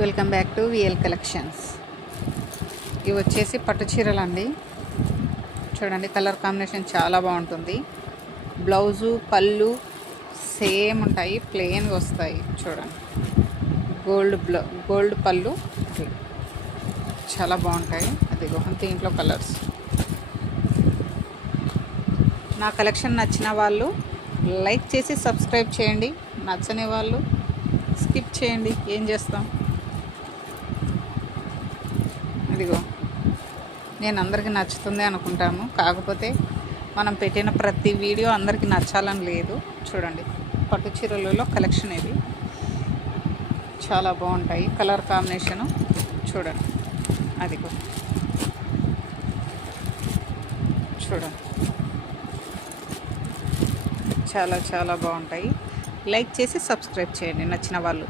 Welcome back to VL collections. ఇవి వచ్చేసి పట్టు చీరలు అండి. చూడండి, కలర్ కాంబినేషన్ చాలా బాగుంటుంది. బ్లౌజు పళ్ళు సేమ్ ఉంటాయి, ప్లెయిన్గా వస్తాయి. చూడండి, గోల్డ్ పళ్ళు చాలా బాగుంటాయి. అదిగో దీంట్లో కలర్స్. నా కలెక్షన్ నచ్చిన వాళ్ళు లైక్ చేసి సబ్స్క్రైబ్ చేయండి. నచ్చని వాళ్ళు స్కిప్ చేయండి. ఏం చేస్తాం. ఇదిగో, నేను అందరికీ నచ్చుతుంది అనుకుంటాము, కాకపోతే మనం పెట్టిన ప్రతి వీడియో అందరికీ నచ్చాలని లేదు. చూడండి, పట్టు చీరలలో కలెక్షన్ ఇది చాలా బాగుంటాయి. కలర్ కాంబినేషను చూడండి. అదిగో చూడండి, చాలా చాలా బాగుంటాయి. లైక్ చేసి సబ్స్క్రైబ్ చేయండి నచ్చిన వాళ్ళు.